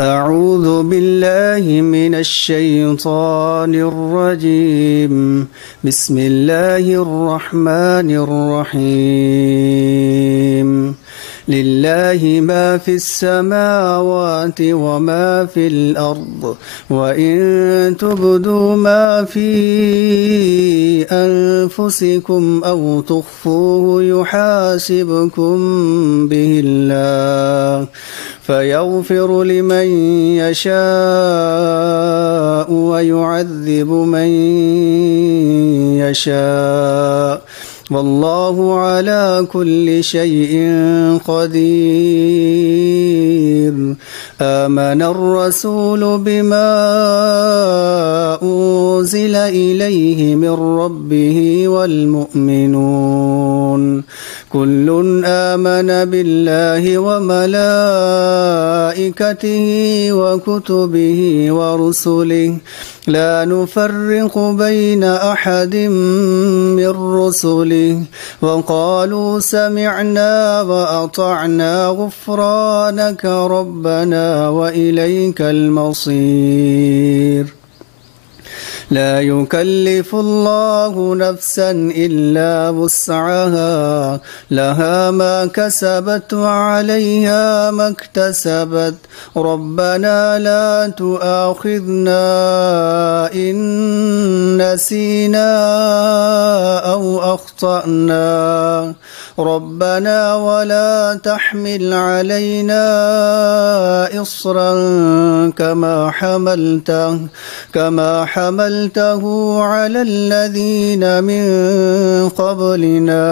أعوذ بالله من الشيطان الرجيم. بسم الله الرحمن الرحيم. لله ما في السماوات وما في الأرض، وإن تبدوا ما في أنفسكم أو تخفوه يحاسبكم به الله، فيغفر لمن يشاء ويعذب من يشاء، والله على كل شيء قدير. آمن الرسول بما أنزل إليه من ربه والمؤمنون كل آمن بالله وملائكته وكتبه ورسله لا نفرق بين أحد من رسله، وقالوا سمعنا وأطعنا غفرانك ربنا وإليك المصير. لا يكلف الله نفسا إلا وسعها، لها ما كسبت وعليها ما اكتسبت، ربنا لا تؤاخذنا إن نسينا أو أخطأنا، ربنا ولا تحمل علينا إصرا كما حملته على الذين من قبلنا،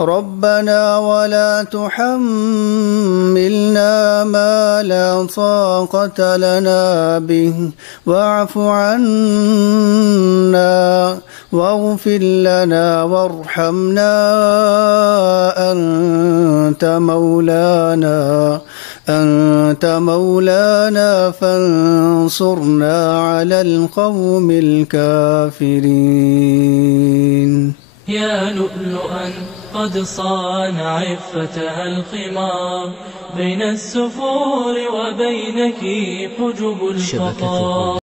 ربنا ولا تحملنا ما لا طاقة لنا به، واعف عنا واغفر لنا وارحمنا، أنت مولانا فانصرنا على القوم الكافرين. يا لؤلؤا قد صان عفتها الخمار، بين السفور وبينك حجب الفقار.